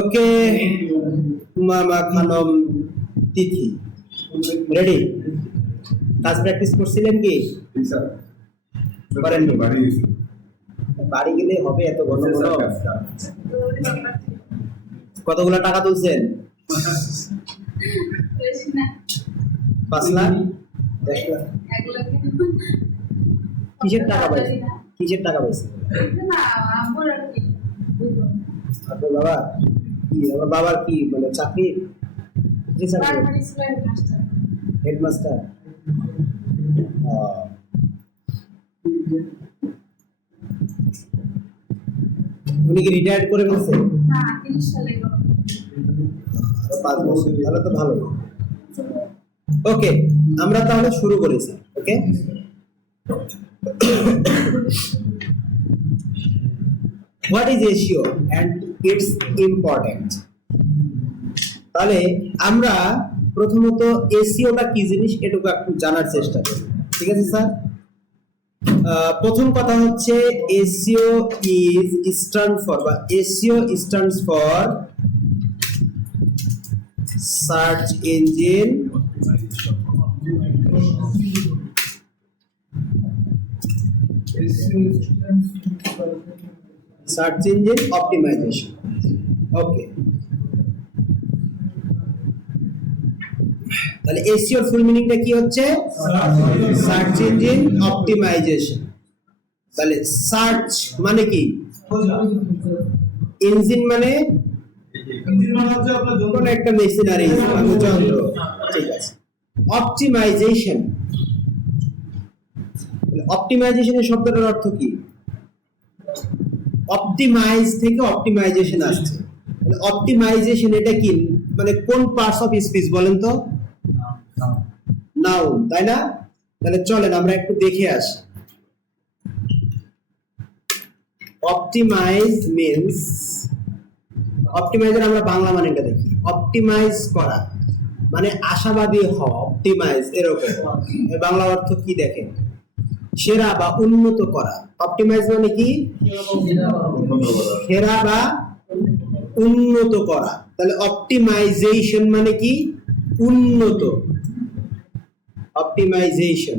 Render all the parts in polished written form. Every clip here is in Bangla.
ওকে মামা খানম তিথি রেডি কাজ প্র্যাকটিস করছিলেন কি করেননি বাড়ি গেলে হবে এত ঘন ঘন কতগুলো টাকা তুলছেন 5 লাখ 10 লাখ কিসের টাকা পাইছেন আপনার বাবার কি মানে চাকরি হেডমাস্টার উনি কি রিটায়ার্ড করে ফেলছে না 30 সালে 5 বছর তাহলে তো ভালো ওকে আমরা তাহলে শুরু করি sir okay what is SEO and its importance তাহলে আমরা প্রথমত SEO টা কি জিনিস এটুকু একটু জানার চেষ্টা করি ঠিক আছে স্যার প্রথম কথা হচ্ছে SEO stands for search engine optimization ওকে তাহলে SEO এর ফুল মিনিংটা কি হচ্ছে সার্চ ইঞ্জিন অপটিমাইজেশন তাহলে সার্চ মানে কি ইঞ্জিন মানে হচ্ছে আপনার কোন একটা মেশিনারি যন্ত্র ঠিক আছে অপটিমাইজেশন অপটিমাইজেশনের শব্দটার অর্থ কি অপটিমাইজ থেকে অপটিমাইজেশন আসছে মানে অপটিমাইজেশন এটা কি মানে কোন পার্টস অফ স্পিচ বলেন তো নাউন তাই না তাহলে চলেন আমরা একটু দেখে আসি অপটিমাইজ মিন্স অপটিমাইজার আমরা বাংলা মানেটা দেখি অপটিমাইজ করা মানে আশাবাদী হওয়া অপটিমাইজ এরকম এর বাংলা অর্থ কি দেখেন সেরা বা উন্নত করা অপটিমাইজ মানে কি সেরা বা উন্নত করা তাহলে অপটিমাইজেশন মানে কি উন্নত অপটিমাইজেশন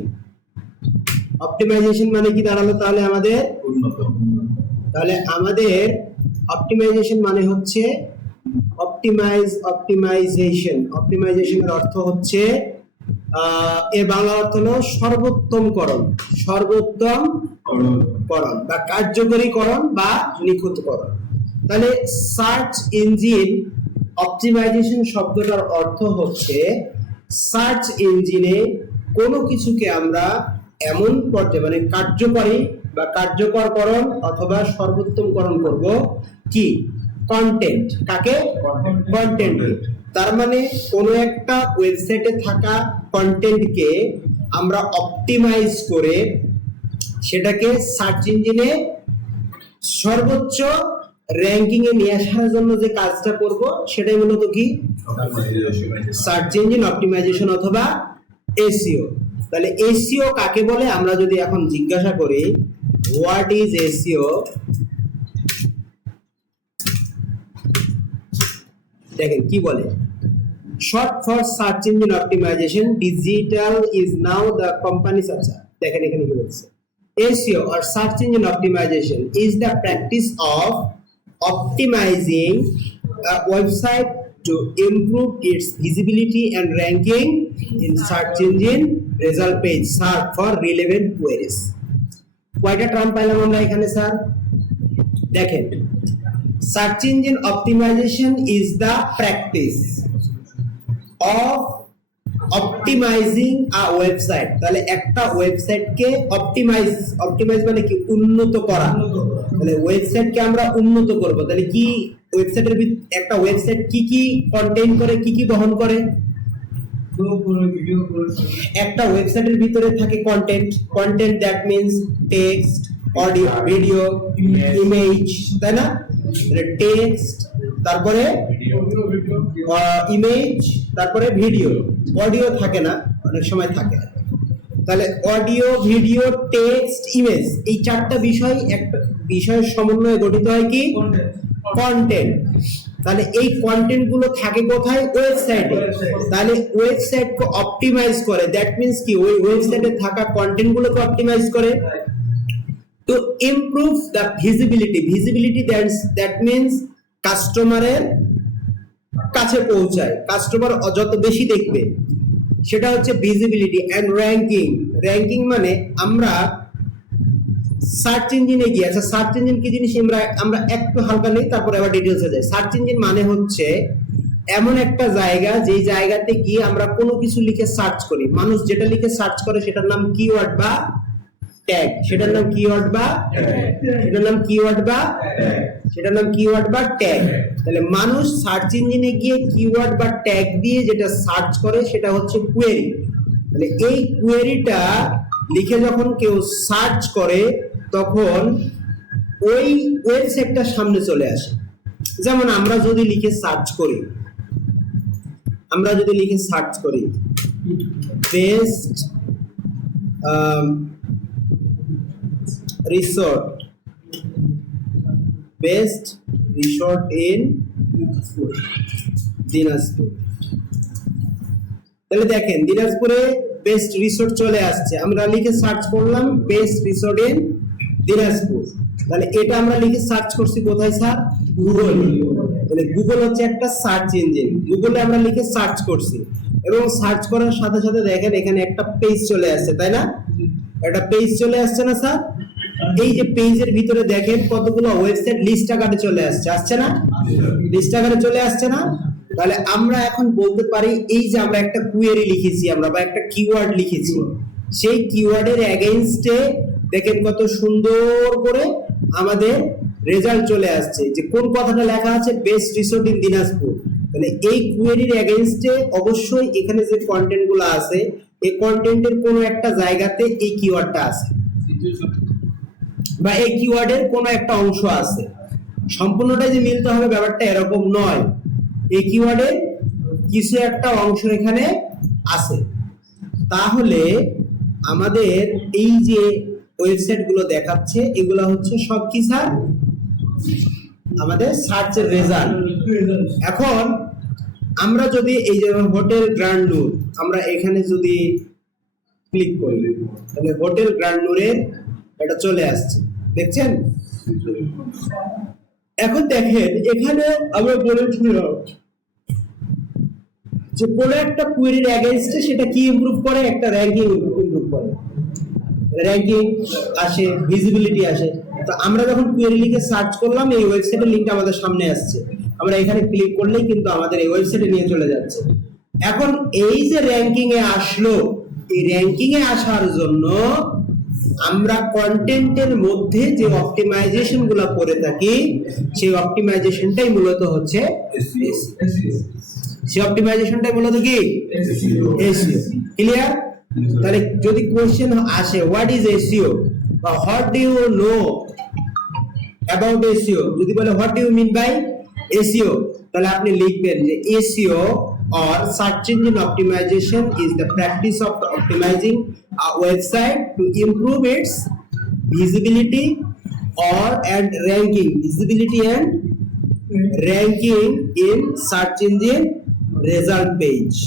মানে কি দাঁড়ালো তাহলে আমাদের উন্নত তাহলে আমাদের অপটিমাইজেশন মানে হচ্ছে অপটিমাইজেশনের অর্থ হচ্ছে এর বাংলা অর্থ হলো সর্বোত্তমকরণ বা কার্যকরীকরণ বা নিখুঁতকরণ তাহলে সার্চ ইঞ্জিন অপটিমাইজেশন শব্দটার অর্থ হচ্ছে সার্চ ইঞ্জিনে কোনো কিছুকে আমরা এমন পর্যায়ে মানে কার্যকরী বা কার্যকরকরণ অথবা সর্বোত্তমকরণ করব কি কন্টেন্ট কাকে কন্টেন্ট তার মানে কোনো একটা ওয়েবসাইটে থাকা কন্টেন্টকে আমরা অপটিমাইজ করে সেটাকে সার্চ ইঞ্জিনে সর্বোচ্চ র‍্যাঙ্কিং এ নিয়ে আসার জন্য যে কাজটা করব সেটাই মূলত কি সার্চ ইঞ্জিন অপটিমাইজেশন অথবা SEO তাহলে SEO কাকে বলে আমরা যদি এখন জিজ্ঞাসা করি হোয়াট ইজ SEO দেখেন কি বলে short for search engine optimization digital is now the company's আচ্ছা দেখেন এখানে কি বলছে SEO or search engine optimization is the practice of optimizing a website to improve its visibility and ranking in search engine result page search for relevant queries কয়টা টার্ম পাইলাম আমরা এখানে স্যার দেখেন search engine optimization is the practice of optimizing a website তাহলে একটা ওয়েবসাইটকে অপটিমাইজ মানে কি উন্নত করা তাহলে ওয়েবসাইটকে আমরা উন্নত করব তাহলে কি ওয়েবসাইটের একটা ওয়েবসাইট কি কন্টেন্ট করে কি বহন করে একটা ওয়েবসাইটের ভিতরে থাকে content that means text audio video image তাই না টেক্সট তারপরে ইমেজ তারপরে ভিডিও অডিও থাকে না অনেক সময় থাকে তাহলে অডিও ভিডিও টেক্সট ইমেজ এই চারটা বিষয় একটা বিষয়ের সমন্বয়ে গঠিত হয় কি কন্টেন্ট তাহলে এই কন্টেন্ট গুলো থাকে কোথায়? ওয়েবসাইটে। তাহলে ওয়েবসাইটকে অপটিমাইজ করে, দ্যাট মিন্স কি ওই ওয়েবসাইটে থাকা কন্টেন্ট গুলোকে অপটিমাইজ করে to improve the visibility that means কাস্টমারের কাছে পৌঁছায়, কাস্টমার যত বেশি দেখবে সেটা হচ্ছে ভিজিবিলিটি। এন্ড র্যাঙ্কিং মানে আমরা সার্চ ইঞ্জিনে গিয়ে, আচ্ছা সার্চ ইঞ্জিন কি জিনিস আমরা একটু হালকা নেই, তারপরে আবার ডিটেইলসে যাই। সার্চ ইঞ্জিন মানে হচ্ছে এমন একটা জায়গা যে জায়গাতে গিয়ে আমরা কোনো কিছু লিখে সার্চ করি, মানুষ যেটা লিখে সার্চ করে সেটার নাম কিওয়ার্ড বা ট্যাগ, সেটার নাম কিওয়ার্ড বা ট্যাগ। তাহলে মানুষ সার্চ ইঞ্জিনে গিয়ে কিওয়ার্ড বা ট্যাগ দিয়ে যেটা সার্চ করে সেটা হচ্ছে কোয়েরি। তাহলে এই কোয়েরিটা লিখে যখন কেউ সার্চ করে তখন ওই ওয়েবসাইটটা সামনে চলে আসে। যেমন আমরা যদি লিখে সার্চ করি বেস্ট রিসোর্ট ইন দিনাজপুর, তাহলে দেখেন দিনাজপুরে বেস্ট রিসোর্ট চলে আসছে। আমরা লিখে সার্চ করলাম বেস্ট রিসোর্ট ইন দিনাজপুর, তাহলে এটা আমরা লিখে সার্চ করছি কোথায় স্যার? গুগল। তাহলে গুগল হচ্ছে একটা সার্চ ইঞ্জিন, গুগলে আমরা লিখে সার্চ করছি এবং সার্চ করার সাথে সাথে দেখেন এখানে একটা পেজ চলে আসছে, তাই না? একটা পেজ চলে আসছে না স্যার? এই যে পেজের ভিতরে দেখেন কতগুলো ওয়েবসাইট লিস্ট আকারে চলে আসছে না? লিস্ট আকারে চলে আসছে না? তাহলে আমরা এখন বলতে পারি এই যে আমরা একটা কোয়েরি লিখেছি বা একটা কিওয়ার্ড লিখেছি, সেই কিওয়ার্ডের এগেইনস্টে দেখেন কত সুন্দর করে আমাদের রেজাল্ট চলে আসছে যে কোন কথাটা লেখা আছে, বেস্ট রিসোর্ট ইন দিনাজপুর। তাহলে এই কোয়েরির এগেইনস্টে অবশ্যই এখানে যে কন্টেন্ট গুলো আছে এই কন্টেন্টের কোনো একটা জায়গাতে এই কিওয়ার্ডটা আছে বা এই কিওয়ার্ডের কোনো একটা অংশ আছে। সম্পূর্ণটাই যে মিলতে হবে ব্যাপারটা এরকম নয়, এই কিওয়ার্ডের কিছু একটা অংশ এখানে আছে। তাহলে আমাদের এই যে ওয়েবসাইট গুলো দেখাচ্ছে এগুলো হচ্ছে সব কি স্যার? আমাদের সার্চের রেজাল্ট। এখন আমরা যদি এই যে হোটেল গ্র্যান্ড নূর, আমরা এখানে যদি ক্লিক করি তাহলে হোটেল গ্র্যান্ড নূরের এটা চলে আসছে, দেখছেন? এখন দেখেন এখানে আমরা বলেছিলাম যে কোনো একটা কোয়েরির এগেইনস্টে সেটা কি ইমপ্রুভ করে? একটা র্যাঙ্কিং ইমপ্রুভ করে, র্যাঙ্কিং আসে, ভিজিবিলিটি আসে। তো আমরা যখন কোয়েরি লিখে সার্চ করলাম এই ওয়েবসাইটের লিংকটা আমাদের সামনে আসছে, আমরা এখানে ক্লিক করলেই কিন্তু আমাদের এই ওয়েবসাইটে নিয়ে চলে যাচ্ছে। এখন এই যে র্যাঙ্কিং এ আসলো, এই র্যাঙ্কিং এ আসার জন্য আমরা কন্টেন্টের মধ্যে যে অপটিমাইজেশন গুলো করে থাকি সেই অপটিমাইজেশনটাই মূলত হচ্ছে ক্লিয়ার? তাহলে যদি কোশ্চেন আসে হোয়াট ইজ এসইও বা what do you know about SEO, যদি বলে what do you mean by SEO, তাহলে আপনি লিখবেন যে SEO or search engine optimization is the practice of optimizing a website to improve its visibility and ranking in search engine result page.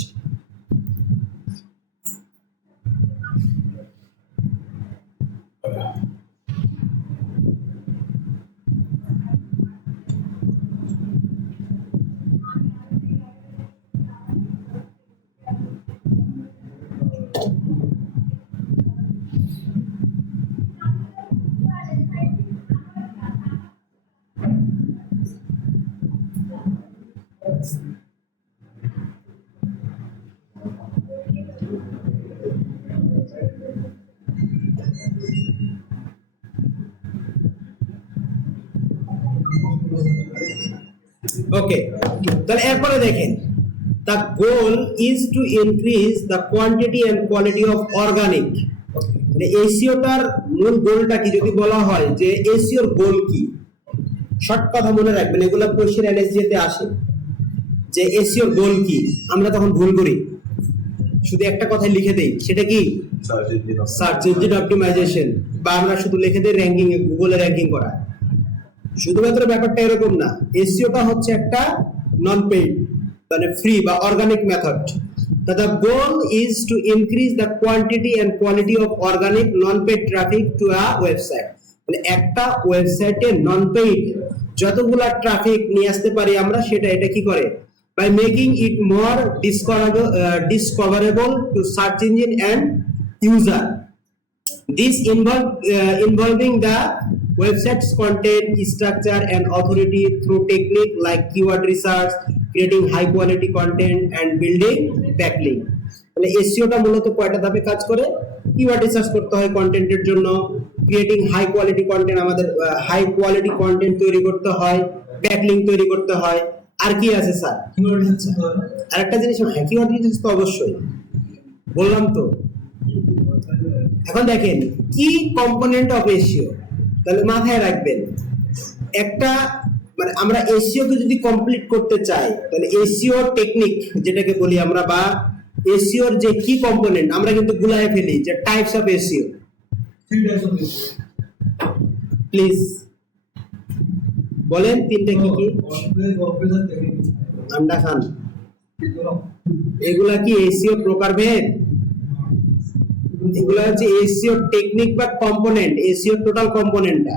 ওকে, তাহলে এরপরে দেখেন the goal is to increase the quantity and quality of organic। মানে এসইওটার মূল গোলটা কি যদি বলা হয় যে এসইওর গোল কি, শর্ট কথা মনে রাখবেন, এগুলা কোশ্চেন এনএসজিতে আসে যে এসইওর গোল কি। আমরা তখন ভুল করি, শুধু একটা কথাই লিখে দেই, সেটা কি? সার্চ ইঞ্জিন অপটিমাইজেশন, বা আমরা শুধু লিখে দেই র্যাঙ্কিং, গুগলে র্যাঙ্কিং করা। শুধুমাত্র ব্যাপারটা এরকম না, এসইওটা হচ্ছে একটা নন পেইড মানে ফ্রি বা organic method. The goal is to increase the quantity and quality of organic non-paid traffic to a website. মানে একটা ওয়েবসাইটে নন পেইড যতগুলা ট্রাফিক নিয়ে আসতে পারি আমরা, সেটা এটা কি করে, by making it more discoverable to search engine and user. This involving the website's content structure and authority through technique like keyword research, creating high quality content and building backlink. মানে এসইওটা মূলত কয়টা ধাপে কাজ করে? কিওয়ার্ড রিসার্চ করতে হয় কন্টেন্টের জন্য, ক্রিয়েটিং হাই কোয়ালিটি কন্টেন্ট, আমাদের হাই কোয়ালিটি কন্টেন্ট তৈরি করতে হয়, ব্যাকলিংক তৈরি করতে হয়, আর কি আছে স্যার? আরেকটা জিনিস, হ্যাঁ কিওয়ার্ড রিসার্চ তো অবশ্যই বললাম তো। এখন দেখেন কি কম্পোনেন্ট অফ এসইও, তাহলে মাথায় রাখবেন একটা, মানে আমরা এসইও কে যদি কমপ্লিট করতে চাই তাহলে এসইও টেকনিক যেটাকে বলি আমরা, বা এসইওর যে কি কম্পোনেন্ট আমরা কিন্তু গুলায় ফেলি, যে টাইপস অফ এসইও। প্লিজ বলেন তিনটা কি কি? আন্ডা খান, এগুলা কি এসইও প্রকারভেদ? এগুলা হচ্ছে এসইও টেকনিক বা কম্পোনেন্ট, এসইও টোটাল কম্পোনেন্টটা।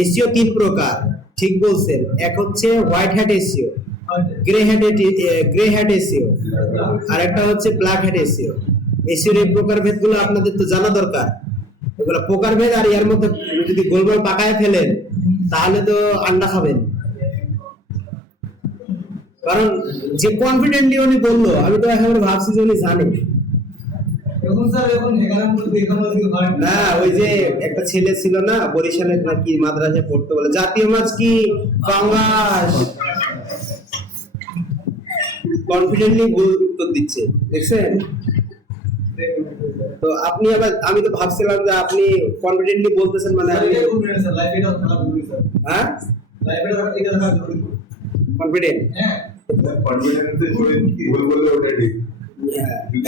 এসইও তিন প্রকার, ঠিক বলছেন। এক হচ্ছে white hat SEO, grey hat SEO, আর একটা হচ্ছে ব্ল্যাক হ্যাট এসইও। এসইওর এই প্রকারভেদগুলো আপনাদের তো জানা দরকার। এগুলো প্রকারভেদ, আর এর মধ্যে যদি গোলমাল পাকায় ফেলেন তাহলে তো আন্ডা খাবেন। কারণ যে কনফিডেন্টলি উনি বললো, আমি তো একেবারে ভাবছি যে উনি জানে না। ওই যে একটা ছেলে ছিল না বরিশালের, নাকি মাদ্রাসায় পড়তে, বলে জাতীয় মাছ কি পাঙ্গাস, কনফিডেন্টলি ভুল উত্তর দিচ্ছে, দেখছেন তো আপনি আবার। আমি তো ভাবছিলাম যে আপনি কনফিডেন্টলি বলতেছেন, মানে হ্যাঁ কনফিডেন্ট।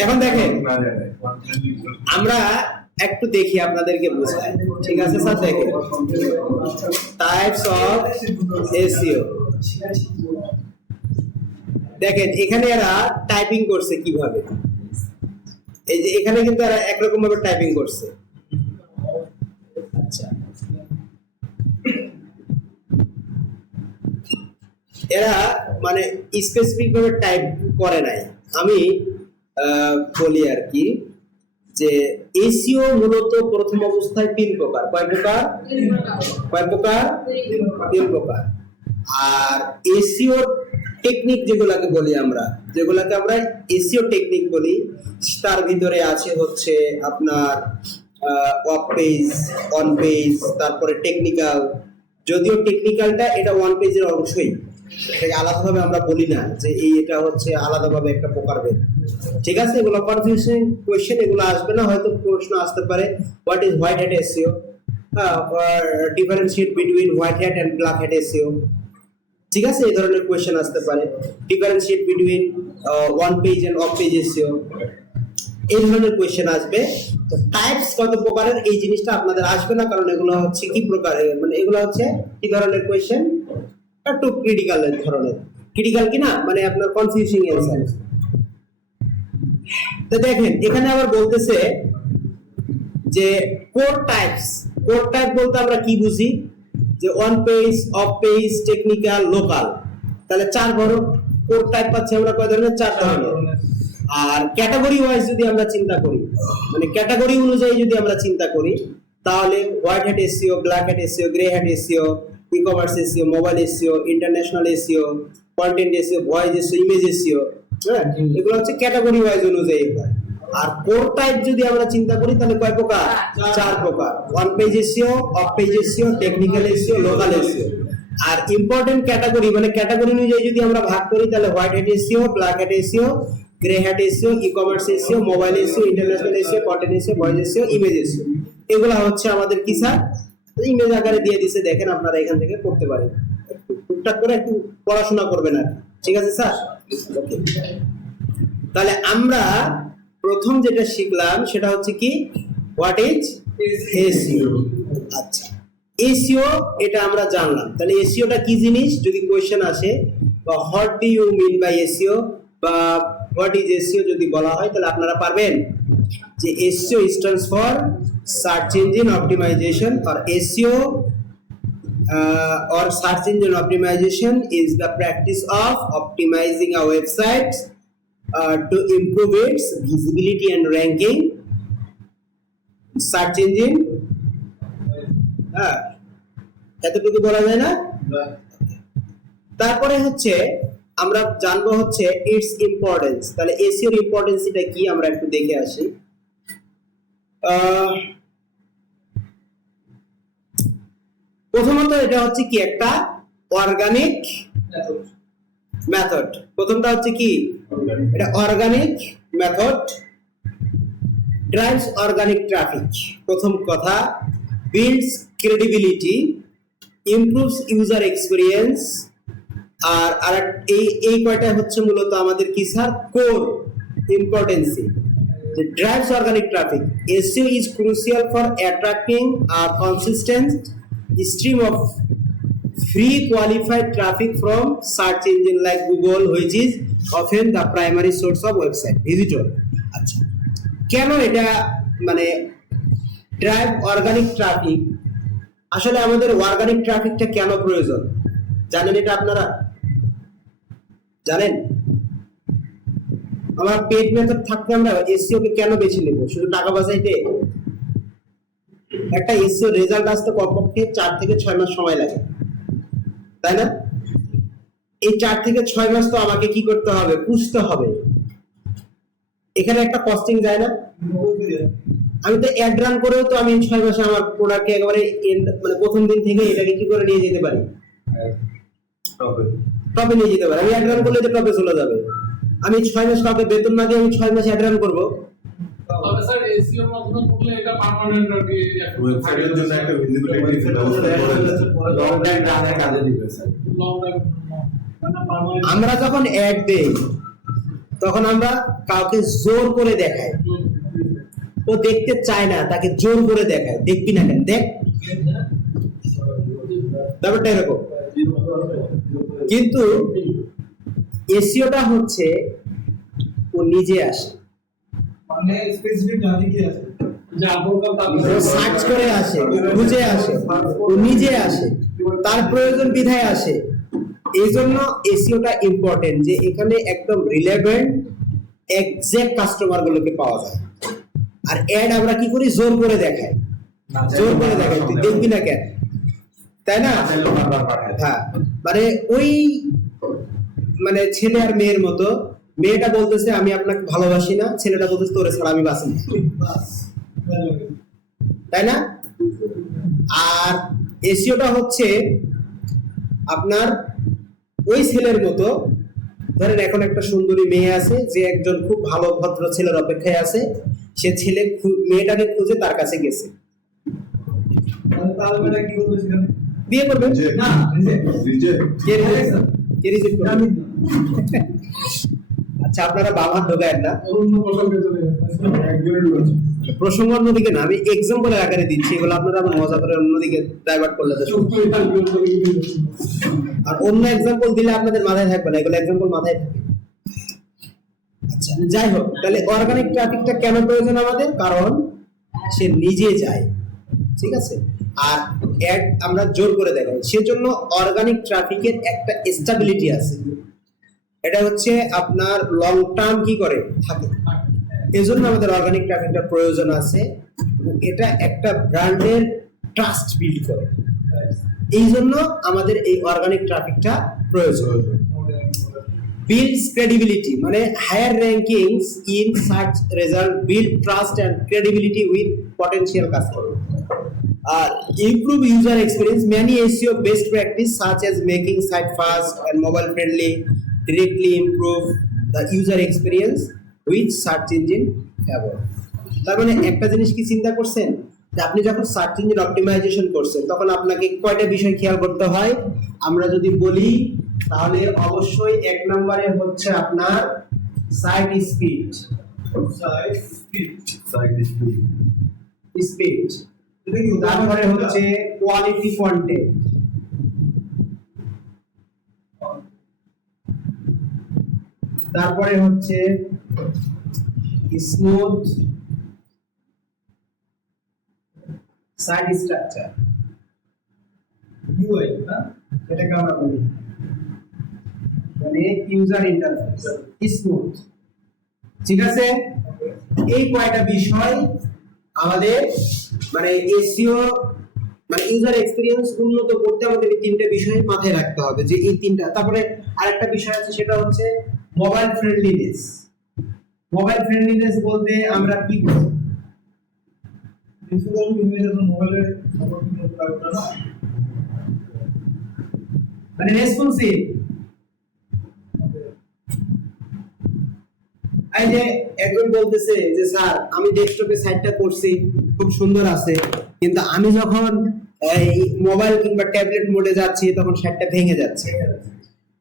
এখন দেখেন আমরা একটু দেখি আপনাদেরকে বোঝাই, ঠিক আছে স্যার? দেখেন টাইপস অফ এসইও। দেখেন এখানে এরা টাইপিং করছে কিভাবে, এই যে এখানে কিন্তু এরা একরকম ভাবে টাইপিং করছে। আচ্ছা, এরা মানে স্পেসিফিক ভাবে টাইপ করে নাই। আমি বলি আর কি, যে এসইও মূলত প্রথম অবস্থায় তিন প্রকার। কয় প্রকার? কয় প্রকার? তিন প্রকার। আর এসইও টেকনিক যেগুলাকে বলি আমরা, যেগুলাকে আমরা এসইও টেকনিক বলি, তার ভিতরে আছে হচ্ছে আপনার ওয়েব পেজ, অন পেজ, তারপরে টেকনিক্যাল। যদিও টেকনিক্যালটা এটা ওয়ান পেজের অংশই, এটাকে আলাদাভাবে আমরা বলি না যে এটা হচ্ছে আলাদাভাবে একটা প্রকারভেদ, ঠিক আছে? এগুলো কনফিউশন কোশ্চেন, এগুলো আসবে না, হয়তো প্রশ্ন আসতে পারে। What is white hat SEO, differentiate between white hat and black hat SEO, ঠিক আছে? এই ধরনের কোশ্চেন আসতে পারে। Differentiate between on page and off page SEO, এই ধরনের কোশ্চেন আসবে। তো টাইপস কত প্রকারের এই জিনিসটা আপনাদের আসবে না, কারণ এগুলো হচ্ছে কি প্রকারের, মানে এগুলো হচ্ছে কি ধরনের কোশ্চেন, একটু ক্রিটিক্যাল ধরনের। ক্রিটিক্যাল কি না, মানে আপনার কনফিউজিং অ্যান্সার। তো দেখেন এখানে আবার বলতেছে যে কোড টাইপস। কোড টাইপ বলতে আমরা কি বুঝি, যে on page, of page, technical, local. তাহলে চার বড় কোড টাইপ পাচ্ছি আমরা কয় ধরনের? চার ধরনের। আর ক্যাটাগরি ওয়াইজ যদি আমরা চিন্তা করি, মানে ক্যাটাগরি অনুযায়ী যদি আমরা চিন্তা করি, তাহলে white hat SEO, black hat SEO, grey hat SEO, e-commerce SEO, mobile SEO, international SEO, content SEO, voice SEO, image SEO, হ্যাঁ, এগুলো হচ্ছে ক্যাটাগরি ওয়াইজ অনুযায়ী হয়। আর কোড টাইপ যদি আমরা চিন্তা করি তাহলে কয় প্রকার? চার প্রকার। On page SEO, off page SEO, technical SEO, local SEO. আর ইম্পর্টেন্ট ক্যাটাগরি, মানে ক্যাটাগরি অনুযায়ী যদি আমরা ভাগ করি, তাহলে white hat SEO, black hat SEO, grey hat SEO, e-commerce SEO, mobile SEO, international SEO, content SEO, voice SEO, image SEO. এগুলা হচ্ছে আমাদের কি স্যার? ইমেজ আকারে দিয়ে দিছে, দেখেন আপনারা এখান থেকে করতে পারেন, টুকটাক করে একটু পড়াশোনা করবেন আর, ঠিক আছে স্যার? ওকে, তাহলে আমরা প্রথম যেটা শিখলাম সেটা হচ্ছে কি, হোয়াট ইজ এসইও। আচ্ছা, এসইও এটা আমরা জানলাম। তাহলে এসইওটা কি জিনিস যদি কোশ্চেন আসে, বা what do you mean by SEO বা হোয়াট ইজ এসইও যদি বলা হয়, তাহলে আপনারা পারবেন যে SEO stands for search engine optimization, আর SEO or search engine optimization is the practice of optimizing a website to improve its visibility and ranking. Search engine এতটুকু বলা যায় না? তারপরে হচ্ছে আমরা জানবো হচ্ছে ইটস ইম্পর্টেন্স। তাহলে এসইও এর ইম্পর্টেন্স এটা কি আমরা একটু দেখে আসি। প্রথমত এটা হচ্ছে কি একটা অর্গানিক মেথড। প্রথমটা হচ্ছে কি এটা organic method, drives organic traffic. প্রথম কথা, builds credibility, improves user experience. আর এই কয়টা হচ্ছে মূলত আমাদের কি sir core importancy. The drives organic traffic. SEO is crucial for attracting a consistent stream of free qualified traffic from search engine like Google, which is often the primary source of website visitor. আচ্ছা, কেন এটা মানে ড্রাইভ অর্গানিক ট্রাফিক? আসলে আমাদের অর্গানিক ট্রাফিকটা কেন প্রয়োজন জানেন এটা আপনারা? জানেন? আমরা পেড মেথড থাকতে আমরা এসইও কে কেন বেছে নেব? শুধু টাকা বাঁচাইতে? একটা এসইও রেজাল্ট আসতে কমপক্ষে 4 থেকে 6 মাস সময় লাগে, তাই না? এই 4 থেকে 6 মাস তো আমাকে কি করতে হবে? পুষতে হবে। এখানে একটা কস্টিং যায় না? আমি তো অ্যাড রান করেও তো আমি 6 মাসে আমার প্রোডাক্টকে একেবারে মানে প্রথম দিন থেকে এটাকে কি করে নিয়ে যেতে পারি? টপে নিয়ে যেতে পারি। আমি অ্যাড রান করলে তো টপে চলে যাবে। আমি 6 মাস কাউকে বেতন না দিয়ে আমি 6 মাস অ্যাড রান করব। তবে স্যার এসইও মাধ্যমে করলে এটা পার্মানেন্ট হবে, ওয়েবসাইটের জন্য একটা ভিজিবিলিটি ব্যবস্থা করে দিচ্ছে, লং টাইম রানের কাজে দিবে স্যার। লং টাইম মানে পার্মানেন্ট। আমরা যখন অ্যাড দেই তখন আমরা কাউকে জোর করে দেখাই, ও দেখতে চায় না, তাকে জোর করে দেখায়, দেখবি না কেন, দেখ। ব্যাপারটা এরকম। কিন্তু এসইওটা হচ্ছে ও নিজে আসে, মানে স্পেসিফিক জাতি কি আছে যে আপনার ও সার্চ করে আসে, খুঁজে আসে, ও নিজে আসে, তার প্রয়োজন বিধায় আসে। এই জন্য এসইওটা ইম্পর্টেন্ট, যে এখানে একদম রিলেভেন্ট এক্সাক্ট কাস্টমার গুলোকে পাওয়া যায়। আর অ্যাড আমরা কি করি? জোর করে দেখাই, জোর করে দেখাই, তুই দেখবি না কেন, তাই না? হ্যাঁ, মানে ওই মানে ছেলে আর মেয়ের মতো, মেয়েটা বলতেছে আমি আপনাকে ভালোবাসি না, ছেলেটা বলতেছে তোরে ছাড়া আমি বাঁচি না, তাই না? আর এসইওটা হচ্ছে আপনার ওই ছেলের মতো, ধরেন এখন একটা সুন্দরী মেয়ে আছে, যে একজন খুব ভালো ভদ্র ছেলের অপেক্ষায় আছে, সে ছেলে মেয়েটাকে খুঁজে তার কাছে গেছে, তাহলে মেয়েটা কি করবে সেখানে? বিয়ে করবে না, রিজেক্ট। কে রিজেক্ট করবে? আমি আচ্ছা, আপনারা বাবা ঢোকায় না, অন্য প্রসঙ্গে চলে যাচ্ছে একজনের বলছি প্রসঙ্গ অন্যদিকে না, আমি এক্সাম্পলের আকারে দিচ্ছি, এগুলো আপনারা আবার মজা করে অন্যদিকে ডাইভার্ট করলে তো চুক্তি থাকবে। আর অন্য এক্সাম্পল দিলে আপনাদের মাথায় থাকবে না, এগুলো এক্সাম্পল মাথায় থাকে। আচ্ছা, যাই হোক, তাহলে অর্গানিক ট্রাফিকটা কেন প্রয়োজন আমাদের? কারণ সে নিজে যায়, ঠিক আছে? আর অ্যাড আমরা জোর করে দেখাই, সেজন্য অর্গানিক ট্রাফিকের একটা স্টেবিলিটি আছে, এটা হচ্ছে আপনার লং টার্ম কি করে থাকে। এজন্য আমাদের অর্গানিক ট্রাফিকটা প্রয়োজন আছে, এটা একটা ব্র্যান্ডের ট্রাস্ট বিল্ড করে, এই জন্য আমাদের এই অর্গানিক ট্রাফিকটা প্রয়োজন। builds credibility মানে higher rankings in search result build trust and credibility with potential customer. Improve user experience. Many SEO best practice such as making site fast and mobile friendly directly improve the user experience with search engine favor. তার মানে একটা জিনিস কি চিন্তা করছেন, যে আপনি যখন সার্চ ইঞ্জিন অপটিমাইজেশন করছেন তখন আপনাকে কয়টা বিষয় খেয়াল করতে হয়? আমরা যদি বলি তাহলে অবশ্যই এক নম্বরে হচ্ছে আপনার site speed, site speed. Speed এটা কি তারপরে হচ্ছে কোয়ালিটি কন্টেন্ট, তারপরে হচ্ছে স্মুথ সাইড স্ট্রাকচার, ইউআই না এটাকে আমরা বলি মানে ইউজার ইন্টারফেস স্মুথ। ঠিক আছে, এই কয়টা বিষয় আমাদের মানে এসইও মানে ইউজার এক্সপেরিয়েন্স উন্নত করতে আমাদের এই তিনটা বিষয় মাথায় রাখতে হবে, যে এই তিনটা। তারপরে আরেকটা বিষয় আছে, সেটা হচ্ছে মোবাইল ফ্রেন্ডলিনেস। মোবাইল ফ্রেন্ডলিনেস বলতে আমরা কি বুঝি? ডিজিটাল ইমেজ আর মোবাইলে সাপোর্ট করতে না মানে রেসপন্সিভ। এই যে একজন বলতেছে যে স্যার আমি ডেস্কটপে সাইটটা করছি খুব সুন্দর আছে, কিন্তু আমি যখন এই মোবাইল কিংবা ট্যাবলেট মোডে যাচ্ছি তখন সাইটটা ভেঙে যাচ্ছে।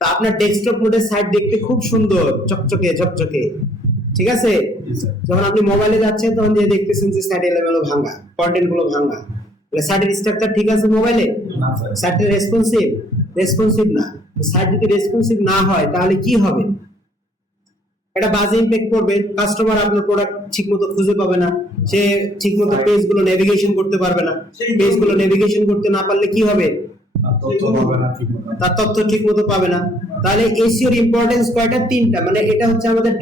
তা আপনার ডেস্কটপ মোডের সাইট দেখতে খুব সুন্দর, চকচকে ঝকঝকে, ঠিক আছে। যখন আপনি মোবাইলে যাচ্ছেন তখন যে দেখতেছেন যে সাইট এলোমেলো ভাঙা, কন্টেন্ট গুলো ভাঙা। সাইটের স্ট্রাকচার ঠিক আছে মোবাইলে, না স্যার সাইটটা রেসপন্সিভ না। সাইট যদি রেসপন্সিভ না হয় তাহলে কি হবে? এটা বাজে ইমপ্যাক্ট করবে। কাস্টমার আপনার প্রোডাক্ট ঠিকমতো খুঁজে পাবে না, সে ঠিকমতো পেজগুলো নেভিগেশন করতে পারবে না। পেজগুলো নেভিগেশন করতে না পারলে কি হবে? তথ্য পাবে না ঠিক মতো তার তথ্য ঠিকমতো পাবে না। তাহলে এসইওর ইম্পর্টেন্স কয়টা? তিনটা। মানে এটা হচ্ছে আমাদের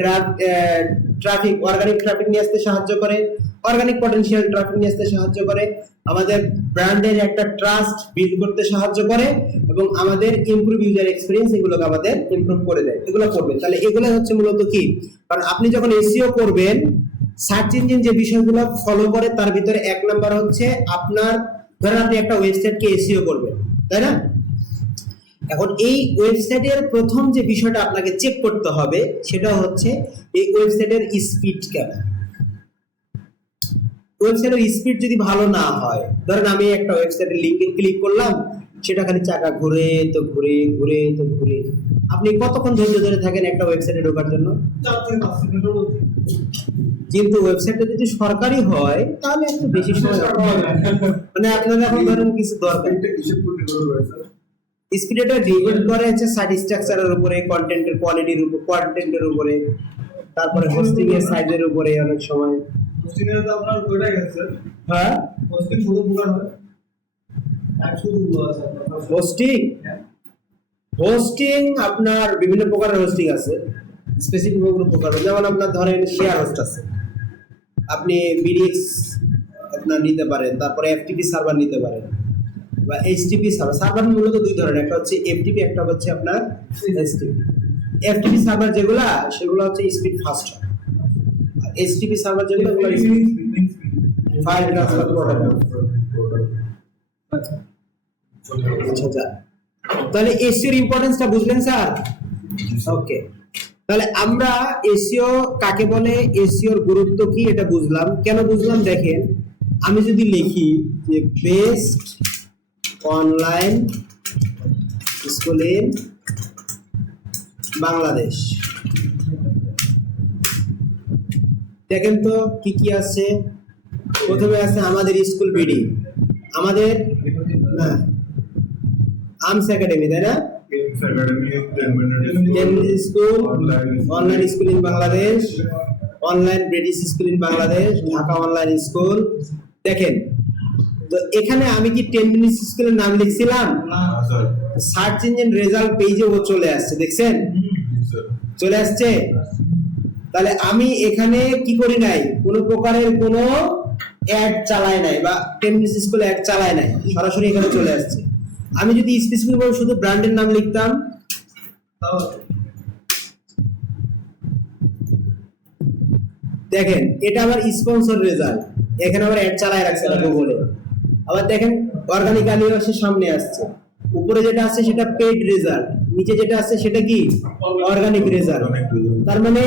ট্রাফিক, অর্গানিক ট্রাফিক নিয়ে আসতে সাহায্য করে, অর্গানিক পটেনশিয়াল ট্রাফিক নিয়ে আসতে সাহায্য করে, আমাদের ব্র্যান্ডের একটা ট্রাস্ট বিল্ড করতে সাহায্য করে, এবং আমাদের ইমপ্রুভ ইউজার এক্সপেরিয়েন্স এগুলোকে আমাদের ইমপ্রুভ করে দেয়। এগুলো করবে, তাহলে এগুলো হচ্ছে মূলত কি? কারণ আপনি যখন এসইও করবেন, সার্চ ইঞ্জিন যে বিষয়গুলো ফলো করে তার ভিতরে এক নাম্বার হচ্ছে আপনার, ধরেন আপনি একটা ওয়েবসাইটকে এসইও করবেন, তাই না? এখন এই ওয়েবসাইটের প্রথম যে বিষয়টা আপনাকে চেক করতে হবে সেটা হচ্ছে এই ওয়েবসাইটের স্পিড কেমন। ওয়েবসাইটের স্পিড যদি ভালো না হয়, ধরেন আমি একটা ওয়েবসাইটের লিংকে ক্লিক করলাম, সেটা খালি চাকা ঘুরে তো ঘুরে, ঘুরে তো ঘুরে। আপনি কতক্ষণ ধৈর্য ধরে থাকেন একটা ওয়েবসাইটে ঢোকার জন্য? 4 থেকে 5 সেকেন্ড হলো কিন্তু ওয়েবসাইটটা যদি সরকারি হয় তাহলে একটু বেশি সময় লাগবে। মানে আপনারা এখন ধরেন কিছু দরকার, এটা কিসের উপর নির্ভর করে স্যার? স্পিডটা ডিপেন্ড করে হচ্ছে সাইট স্ট্রাকচারের উপরে, কন্টেন্টের কোয়ালিটির উপর, কন্টেন্টের উপরে, তারপরে হোস্টিং এর সাইজের উপরে অনেক সময়। হোস্টিং এর তো আপনার কয়টা গেছে স্যার হ্যাঁ, হোস্টিং শুধু প্রকার হয় এক শুধু আছে আপনার হোস্টিং আপনার বিভিন্ন প্রকারের হোস্টিং আছে, স্পেসিফিক কোনো প্রকার। যেমন আপনার ধরেন শেয়ার হোস্ট আছে, আপনি বিডিএক্স আপনার নিতে পারেন, তারপরে এফটিপি সার্ভার নিতে পারেন, বা এইচটিপি সার্ভার। সার্ভার মূলত দুই ধরনের, একটা হচ্ছে এফটিপি, একটা হচ্ছে আপনার এইচটিপি। এফটিপি সার্ভার যেগুলা, সেগুলো হচ্ছে স্পিড ফাস্ট হয়, আর এইচটিপি সার্ভার যেগুলো, ফাইল ট্রান্সফার প্রোটোকল। আচ্ছা যা, তাহলে এসইওর ইম্পর্টেন্সটা বুঝলেন স্যার? ওকে, তাহলে আমরা এসইও কাকে বলে, এসইওর গুরুত্ব কি এটা বুঝলাম। কেন বুঝলাম? দেখেন, আমি যদি লিখি যে best online school in Bangladesh, দেখেন তো কি কি আছে। প্রথমে আছে আমাদের স্কুল বিডি, আমাদের আর্মস একাডেমি, তাই না? School, online school in Bangladesh, online British school in Bangladesh, Dhaka online school. দেখেন তো এখানে আমি কি 10 মিনিটস স্কুলের নাম লিখছিলাম? না স্যার সার্চ ইঞ্জিন রেজাল্ট পেজে ও চলে আসছে, দেখছেন? চলে আসছে। তাহলে আমি এখানে কি করি নাই, কোনো প্রকারের কোনো অ্যাড চালাই নাই, বা 10 মিনিটস স্কুলে অ্যাড চালাই নাই, সরাসরি এখানে চলে আসছে। আমি যদি স্পেসিফিক ভাবে শুধু ব্র্যান্ডের নাম লিখতাম, দেখেন এটা আবার স্পন্সর রেজাল্ট, এখানে আবার অ্যাড চালায় রাখছে না গুগলে। আবার দেখেন অর্গানিক্যালি আসে সামনে আসছে, উপরে যেটা আছে সেটা পেইড রেজাল্ট, নিচে যেটা আছে সেটা কি অর্গানিক রেজাল্ট। তার মানে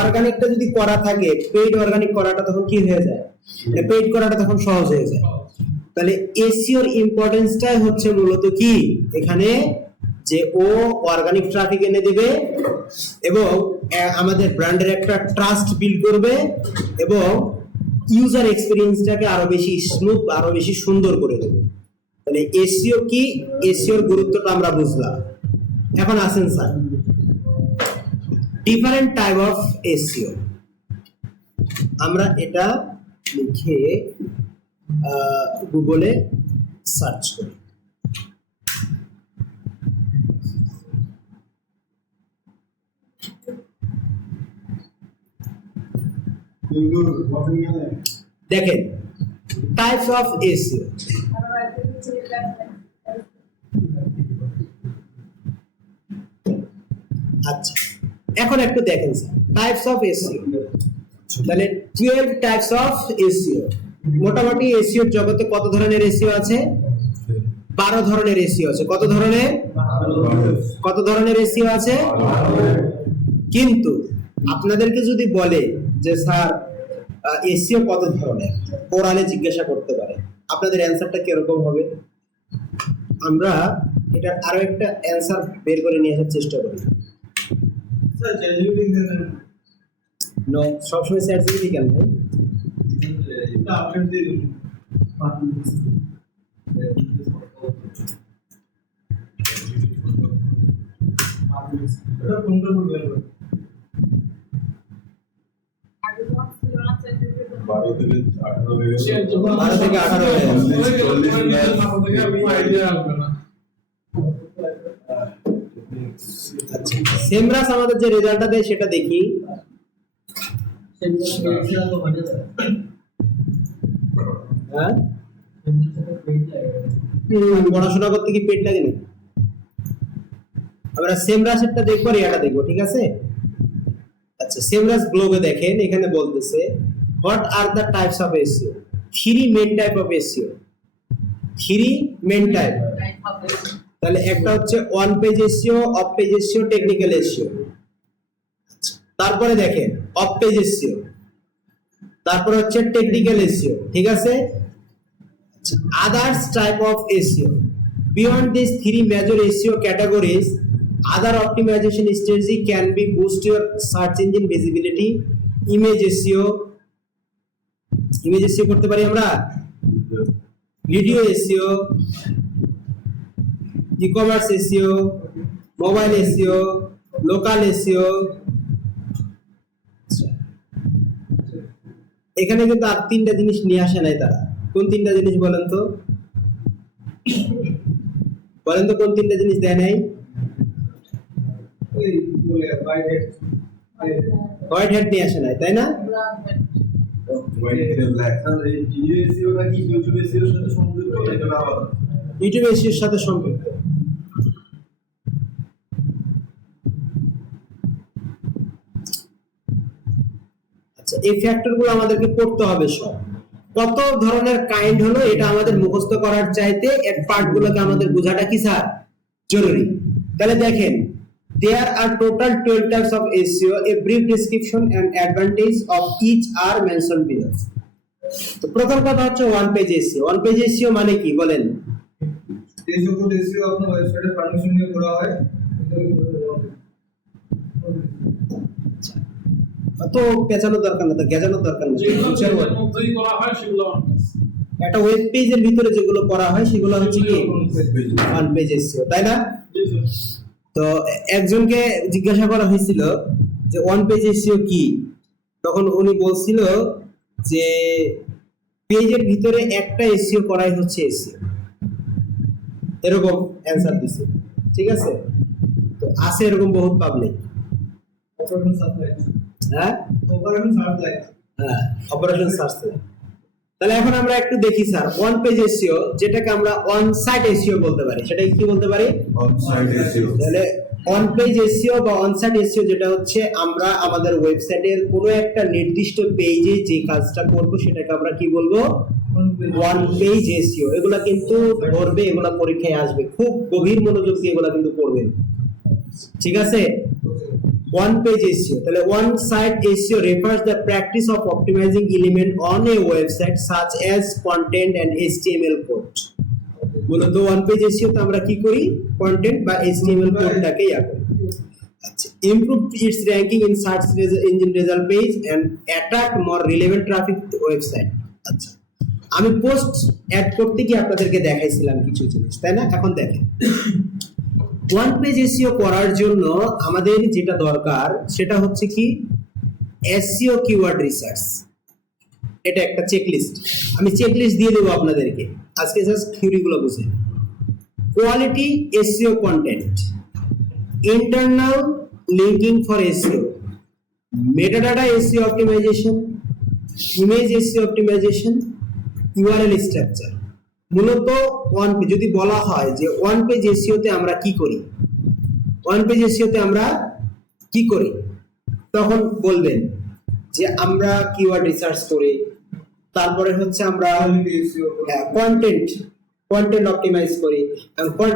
অর্গানিকটা যদি করা থাকে, পেইড অর্গানিক করাটা তখন কি হয়ে যায়, মানে পেইড করাটা তখন সহজ হয়ে যায়। তাহলে এসইওর ইম্পর্টেন্সটাই হচ্ছে মূলত কি এখানে, যে ও অর্গানিক ট্রাফিক এনে দিবে এবং আমাদের ব্র্যান্ডের একটা ট্রাস্ট বিল্ড করবে, এবং ইউজার এক্সপিরিয়েন্সটাকে আরো বেশি স্মুথ, আরো বেশি সুন্দর করে দেব। তাহলে এসইও কি, এসইওর গুরুত্বটা আমরা বুঝলাম। এখন আসেন sir, different type of SEO. আমরা এটা লিখে গুগলে সার্চ করি। দেখেন টাইপস অফ এসইও। আচ্ছা, এখন একটু দেখেন স্যার টাইপস অফ এসইও। তাহলে 12 টাইপস অফ এসইও। মোটামুটি এসইও জগতে কত ধরনের এসইও আছে? 12 ধরনের এসইও আছে। কত ধরনের? কত ধরনের এসইও আছে? কিন্তু আপনাদেরকে যদি বলে যে স্যার এসইও কত ধরনের, ওরালে জিজ্ঞাসা করতে পারে, আপনাদের অ্যানসারটা কিরকম হবে? আমরা এটা আরো একটা অ্যানসার বের করে নিয়ে আসার চেষ্টা করি। স্যার চ্যাটজিপিটি নো, সবসময় চ্যাট জিপিটি কেন ভাই? এটা আপডেট দিয়ে দিন। এটা কোনটা বলবেন? 12 থেকে 18 হয়ে গেছে। 12 থেকে 18 হয়ে গেছে। আচ্ছা, সেমরাস আমাদের যে রেজাল্টটা দেয় সেটা দেখি। হ্যাঁ, পড়াশোনা করতে কি পেট লাগে না? আমরা সেমরাসেরটা দেখবো আর এটা দেখবো, ঠিক আছে? আচ্ছা, সেমরাস গ্লোবে দেখেন এখানে বলতেছে what are the types of SEO. 3 main type of SEO. 3 main type. তাহলে একটা হচ্ছে one page SEO, off page SEO, technical SEO. তারপরে দেখেন অফ পেজ এসইও, তারপর হচ্ছে টেকনিক্যাল এসইও, ঠিক আছে? Others type of SEO. Beyond this 3 major SEO categories, other optimization strategy can be boost your search engine visibility. Image SEO, image SEO করতে পারি আমরা, video SEO, e-commerce SEO, mobile SEO, local SEO। এখানে কিন্তু আর 3টা জিনিস নিয়ে আসে নাই তারা। কোন 3টা জিনিস বলেন তো? বলেন তো কোন 3টা জিনিস দেয় নাই? হোয়াইট হ্যাট নিয়ে আসে নাই, তাই না? ইউটিউব এসইওর সাথে সম্পৃক্ত। আচ্ছা, এই ফ্যাক্টরগুলো আমাদেরকে পড়তে হবে সব। কত ধরনের কাইন্ড হলো এটা আমাদের মুখস্থ করার চাইতে এর পার্টগুলোকে আমাদের বোঝাটা কি স্যার জরুরি। তাহলে দেখেন there are total 12 types of SEO. A brief description and advantage of each are mentioned below. তো প্রথম কথা হচ্ছে one page SEO. One page SEO মানে কি বলেন? এই সকল এসইও আপনার ওয়েবসাইটে পারমিশন নিয়ে করা হয়। তো পেঁচানোর দরকার না, তো গেজানোর দরকার না। একটা ওয়েব পেজের ভিতরে যেগুলো করা হয় সেগুলো হচ্ছে কি ওয়ান পেজ এসইও, তাই না? তো একজনকে জিজ্ঞাসা করা হয়েছিল যে ওয়ান পেজ এসইও কি, তখন উনি বলছিল যে পেজের ভিতরে একটা এসইও করাই হচ্ছে এসইও, এরকম অ্যানসার দিছে, ঠিক আছে? তো আছে এরকম বহুত পাবলিক। অপারেশন সাপ্লাই, হ্যাঁ অপারেশন সাপ্লাই, হ্যাঁ অপারেশন সার্চ। তাহলে এখন আমরা একটু দেখি স্যার ওয়ান পেজ এসইও যেটাকে আমরা অন সাইট এসইও বলতে পারি, সেটাকে কি বলতে পারি? On site SEO. তাহলে অন পেজ এসইও বা অন সাইট এসইও যেটা হচ্ছে আমরা আমাদের ওয়েবসাইটের কোনো একটা নির্দিষ্ট পেজে যে কাজটা করব সেটাকে আমরা কি বলবো? One page SEO. এগুলা কিন্তু পড়বে, এগুলা পরীক্ষায় আসবে, খুব গভীর মনোযোগ দিয়ে এগুলা কিন্তু পড়বেন, ঠিক আছে? One page SEO. তাহলে one site SEO refers the practice of optimizing element on a website such as content and HTML code. মূলত one page SEO তে আমরা কি করি? কন্টেন্ট বা HTML কোডটাকে ইয়া করি। improve its ranking in search engine result page and attract more relevant traffic to website. আচ্ছা, আমি পোস্ট অ্যাড করতে গিয়ে আপনাদেরকে দেখাইছিলাম কিছু জিনিস, তাই না? এখন দেখেন, ওয়ান পেজ এসইও করার জন্য আমাদের যেটা দরকার সেটা হচ্ছে কি এসইও কিওয়ার্ড রিসার্চ। এটা একটা চেকলিস্ট, আমি চেকলিস্ট দিয়ে দেবো আপনাদেরকে, আজকে জাস্ট থিওরিগুলো বুঝে। Quality SEO content, internal linking for SEO, metadata SEO optimization, image SEO optimization, URL structure. মূলত ওয়ান পেজ যদি বলা হয় যে ওয়ান পেজ এসইওতে আমরা কি করি, ওয়ান পেজ এসইওতে আমরা কি করি, তখন বলবেন যে আমরা কিওয়ার্ড রিসার্চ করি, তারপরে হচ্ছে আমরা কন্টেন্ট অপটিমাইজ করি।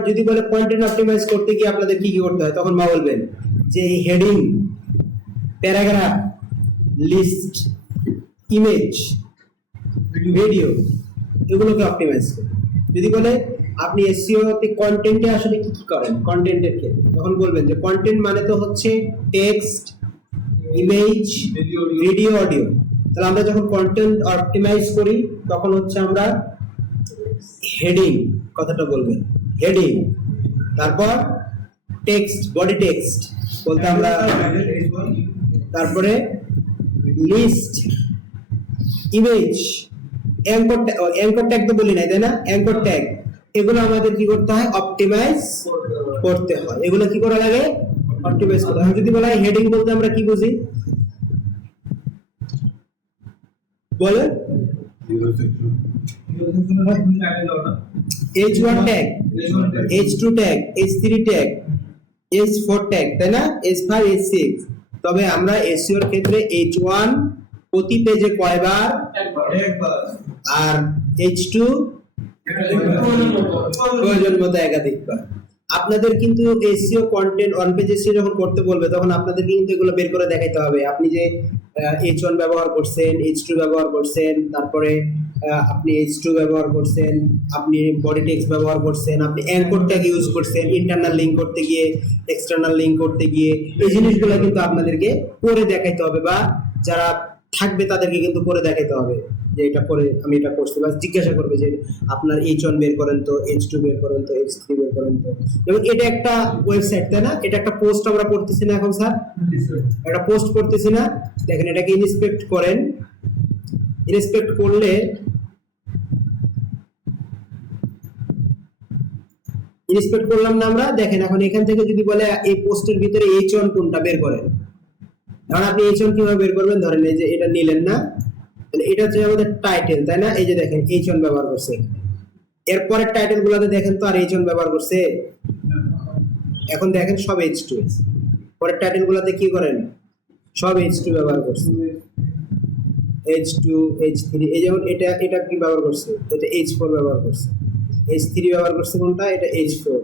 যদি বলে কন্টেন্ট অপটিমাইজ করতে গিয়ে আপনাদের কি কি করতে হয়, তখন মা বলবেন যে heading, paragraph, list, image, video, এগুলোকে অপটিমাইজ করি। যদি বলে আপনি এসইও তে কন্টেন্টে আসলে কি কি করেন কন্টেন্টের ক্ষেত্রে, তখন বলবেন যে কন্টেন্ট মানে তো হচ্ছে টেক্সট, ইমেজ, ভিডিও, অডিও। তাহলে আমরা যখন কন্টেন্ট অপটিমাইজ করি তখন হচ্ছে আমরা হেডিং, কথাটা বলবেন হেডিং, তারপর টেক্সট, বডি টেক্সট বলতে আমরা, তারপরে লিস্ট, ইমেজ, অ্যাঙ্কর ট্যাগ তো বলি নাই, তাই না? অ্যাঙ্কর ট্যাগ, এগুলো আমাদের কি করতে হয়, অপটিমাইজ করতে হয়। এগুলো কি করা লাগে, অপটিমাইজ করতে হয়। যদি বলা হয় হেডিং বলতে আমরা কি বুঝি বলেন? H1 tag, H2 tag, H3 tag, H4 tag, তাই না? H5, H6। তবে আমরা এসইও এর ক্ষেত্রে H1 প্রতি পেজে কয়বার, একবার। আর H2 প্রয়োজন মতো একাধিকবার। আপনাদের কিন্তু SEO content on page SEO যখন করতে বলবে তখন আপনাদের কিন্তু এগুলো বের করে দেখাইতে হবে। আপনি যে H1 ব্যবহার করছেন, H2 ব্যবহার করছেন, তারপরে আপনি H2 ব্যবহার করছেন, আপনি বডি টেক্সট ব্যবহার করছেন, আপনি অ্যাঙ্কর ট্যাগ ইউজ করছেন, ইন্টারনাল লিংক করতে গিয়ে, এক্সটার্নাল লিংক করতে গিয়ে, এই জিনিসগুলো কিন্তু আপনাদেরকে করে দেখাইতে হবে, বা যারা থাকবে তাদেরকে কিন্তু করে দেখাইতে হবে যে এটা করে আমি এটা করছি। বা জিজ্ঞাসা করবে যে আপনার H1 বের করেন তো, H2 বের করেন তো, H3 বের করেন তো। এবং এটা একটা ওয়েবসাইট, তাই না? এটা একটা পোস্ট আমরা করতেছি না এখন স্যার, একটা পোস্ট করতেছি না। দেখেন এটাকে ইন্সপেক্ট করেন, ইন্সপেক্ট করলে ইন্সপেক্ট করলাম না আমরা। দেখেন এখন এখান থেকে যদি বলে এই পোস্টের ভিতরে H1 কোনটা বের করেন, এখন আপনি H1 কিভাবে বের করবেন? ধরেন এই যে এটা নিলেন না, তাহলে এটা হচ্ছে আমাদের টাইটেল, তাই না? এই যে দেখেন H1 ব্যবহার করছে, এরপরের টাইটেল গুলোতে দেখেন তো আর H1 ব্যবহার করছে। এখন দেখেন সব H2, পরের টাইটেল গুলোতে কি করেন, সব H2 ব্যবহার করছে, H2, H3। এই যেমন এটা কি ব্যবহার করছে, এটা H4 ব্যবহার করছে, H3 ব্যবহার করছে কোনটা, এটা H4।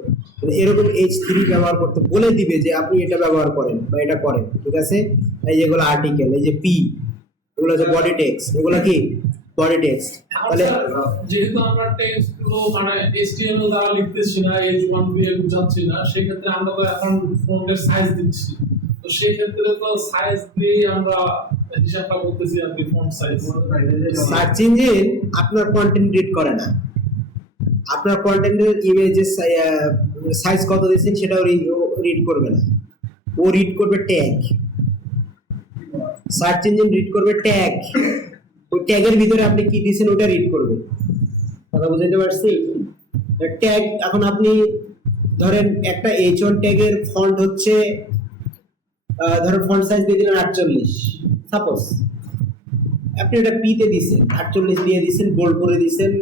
এরকম H3 ব্যবহার করতে বলে দিবে যে আপনি এটা ব্যবহার করেন বা এটা করেন, ঠিক আছে? এই যেগুলো আর্টিকেল, এই যে পি, এগুলো হচ্ছে বডি টেক্সট, এগুলো কি বডি টেক্সট। তাহলে যেহেতু আমরা টেক্সট গুলো মানে HTML দ্বারা লিখতেছি না, H1 দিয়ে বুঝাচ্ছি না, সেই ক্ষেত্রে আমরা তো এখন ফন্টের সাইজ দিচ্ছি, তো সেই ক্ষেত্রে তো সাইজ দিয়ে আমরা হিসাবটা করতেছি আর কি, ফন্ট সাইজ। সার্চ ইঞ্জিন আপনার কন্টেন্ট রিড করে না, আপনার কন্টেন্টের ইমেজের সাইজ কত দিয়েছেন সেটাও রিড করবে না, ও রিড করবে ট্যাগ। সার্চ ইঞ্জিন রিড করবে ট্যাগ, ওই ট্যাগের ভিতরে আপনি কি দিয়েছেন ওটা রিড করবে। কথা বুঝাইতে পারছি? ট্যাগ, এখন আপনি ধরেন একটা H1 ট্যাগের ফন্ট হচ্ছে ধরেন ফন্ট সাইজ দিয়ে দিলেন 48, সাপোজ আপনি এটা পি তে দিয়েছেন, 48 দিয়ে দিয়েছেন, বোল্ড করে দিয়েছেন,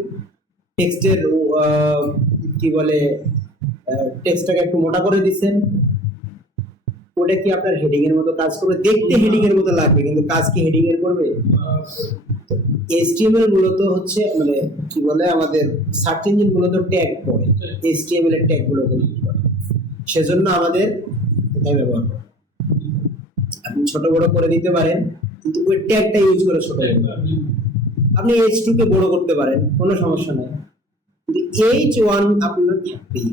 টেক্সটের কি বলে টেক্সটটাকে একটু মোটা করে দিয়েছেন। ওটা কি আপনার হেডিং এর মতো কাজ করবে? দেখতে হেডিং এর মতো লাগবে, কিন্তু কাজ কি হেডিং এর করবে? HTML মূলত হচ্ছে মানে কি বলে, আমাদের সার্চ ইঞ্জিন মূলত ট্যাগ করে, HTML এর ট্যাগ গুলো ইউজ করে, সেজন্য আমাদের এটাই ব্যবহার করে। আপনি ছোট বড় করে দিতে পারেন, কিন্তু ওই ট্যাগটা ইউজ করে ছোট বড়। আপনি H2 কে বড় করতে পারেন, কোনো সমস্যা নাই, কিন্তু H1 আপনার থাকবেই।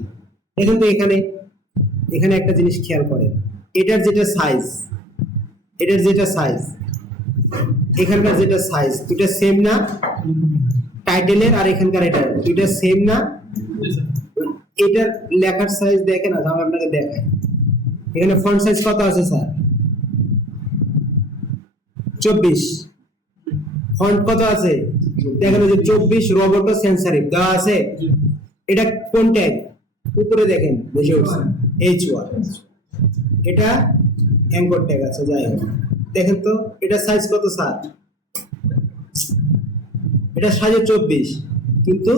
এখন তো এখানে একটা জিনিস খেয়াল করেন, এটার যেটা সাইজ, এখানকার যেটা সাইজ দুটো সেম না? টাইটেলের আর এখানকার এটা দুটো সেম না? জি স্যার। এটার লেখার সাইজ দেখেন, না আমি আপনাকে দেখাই। এখানে ফন্ট সাইজ কত আছে স্যার? 24। ফন্ট কত আছে? দেখেন ওই যে 24 রোবটো সেন্সরিভ দেওয়া আছে। জি। এটা কোন ট্যাগ? উপরে দেখেন বেশি উঠছে H1। এটা অ্যাঙ্কর ট্যাগ আছে। যাই হোক, দেখেন তো এটা সাইজ কত স্যার? এটা সাইজ 24, কিন্তু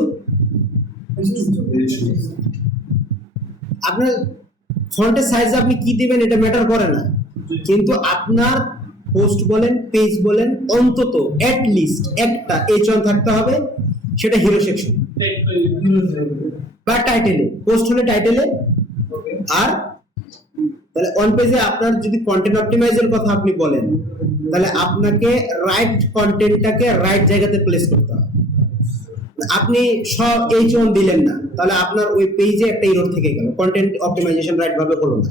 আপনার ফন্টের সাইজ আপনি কি দিবেন এটা ম্যাটার করে না, কিন্তু আপনার পোস্ট বলেন পেজ বলেন অন্তত এট লিস্ট একটা H1 থাকতে হবে, সেটা হিরো সেকশন বা টাইটেলে। পোস্ট হলে টাইটেলে, আর তাহলে অন পেজে আপনার যদি কন্টেন্ট অপটিমাইজের কথা আপনি বলেন, তাহলে আপনাকে রাইট কন্টেন্টটাকে রাইট জায়গাতে প্লেস করতে হবে। আপনি সব H1 দিলেন না, তাহলে আপনার ওই পেজে একটা এরর থেকে গেল, কন্টেন্ট অপটিমাইজেশন রাইট ভাবে হলো না।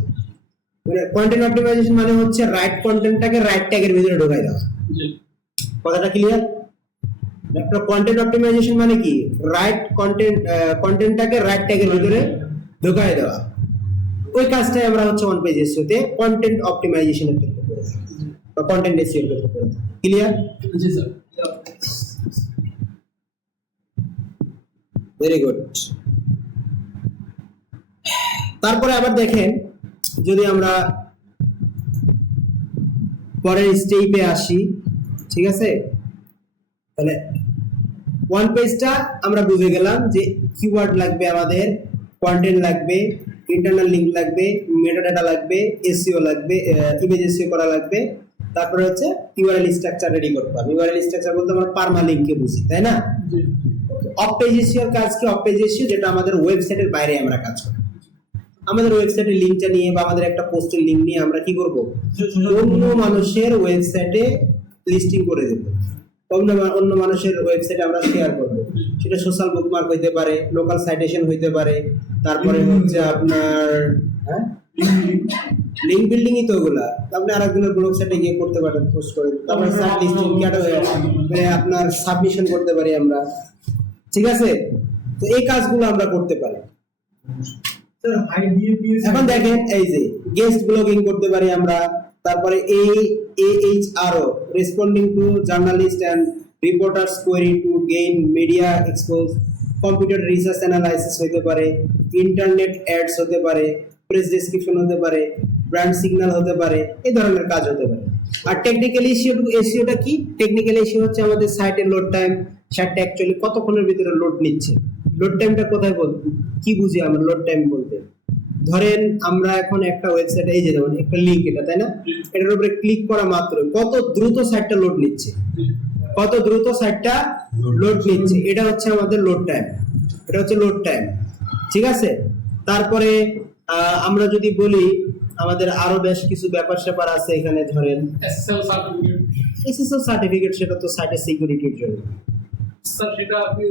মানে কন্টেন্ট অপটিমাইজেশন মানে হচ্ছে রাইট কন্টেন্টটাকে রাইট ট্যাগের ভিতরে ঢোকাই দেওয়া। জি। কথাটা ক্লিয়ার? একটা কন্টেন্ট অপটিমাইজেশন মানে কি? রাইট কন্টেন্টটাকে রাইট ট্যাগের ভিতরে ঢোকাই দেওয়া। ওই কাজটাই আমরা হচ্ছে অন পেজ এসইওতে কন্টেন্ট অপটিমাইজেশনের ক্ষেত্রে করে থাকি, বা কন্টেন্ট এসইও এর ক্ষেত্রে করে থাকি। ক্লিয়ার? জি স্যার। Very good. তারপরে আবার দেখেন, যদি আমরা পরের স্টেপে আসি, ঠিক আছে, তাহলে ওয়ান পেজটা আমরা বুঝে গেলাম যে কিওয়ার্ড লাগবে আমাদের, কন্টেন্ট লাগবে, ইন্টারনাল লিংক লাগবে, মেটাডাটা লাগবে, এসইও লাগবে, ইমেজ এসইও করা লাগবে, তারপরে হচ্ছে ইউআরএল স্ট্রাকচার রেডি করতে হবে। ইউআরএল স্ট্রাকচার বলতে আমরা পারমালিংককে বুঝি, তাই না? জি। অফ পেজ এসইওর কাজ কি? অফ পেজ এসইও যেটা আমাদের ওয়েবসাইটের বাইরে আমরা কাজ করি। আমাদের ওয়েবসাইটের লিংকটা নিয়ে বা আমাদের একটা পোস্টের লিংক নিয়ে আমরা কি করব? অন্য মানুষের ওয়েবসাইটে লিস্টিং করে দেব, অন্য মানুষের ওয়েবসাইটে আমরা শেয়ার করব। সেটা সোশ্যাল বুকমার্ক হইতে পারে, লোকাল সাইটেশন হইতে পারে, তারপরে হচ্ছে আপনার লিংক বিল্ডিংই তো ওগুলা। আপনি আরেকজনের ব্লগ সাইটে গিয়ে করতে পারেন, পোস্ট করে, তারপরে সাইট লিস্টিং আপনার সাবমিশন করতে পারি আমরা, ঠিক আছে? তো এই কাজগুলো আমরা করতে পারি। এখন দেখেন, এই যে গেস্ট ব্লগিং করতে পারি আমরা, তারপরে AHRO responding to journalist and reporters query to gain media expose, computer research analysis হতে পারে, ইন্টারনেট অ্যাডস হতে পারে, প্রেস ডেসক্রিপশন হতে পারে, ব্র্যান্ড সিগন্যাল হতে পারে, এই ধরনের কাজ হতে পারে। আর টেকনিক্যাল এসইওটা কি? টেকনিক্যাল এসইও হচ্ছে আমাদের সাইটের লোড টাইম, সাইটটা অ্যাকচুয়ালি কতক্ষণের ভিতরে লোড নিচ্ছে। লোড টাইমটা কোথায় বলতে কি বুঝি আমরা লোড টাইম বলতে? ধরেন আমরা এখন একটা ওয়েবসাইটে, এই যে যেমন একটা লিংক, এটা তাই না, এটার উপরে ক্লিক করা মাত্র কত দ্রুত সাইটটা লোড নিচ্ছে, কত দ্রুত সাইটটা লোড নিচ্ছে, এটা হচ্ছে আমাদের লোড টাইম। এটা হচ্ছে লোড টাইম, ঠিক আছে? তারপরে আমরা যদি বলি, আমাদের আরো বেশ কিছু ব্যাপার স্যাপার আছে এখানে। ধরেন এসএসএল সার্টিফিকেট। এসএসএল সার্টিফিকেট, সেটা তো সাইটের সিকিউরিটির জন্য। স্যার সেটা আপনি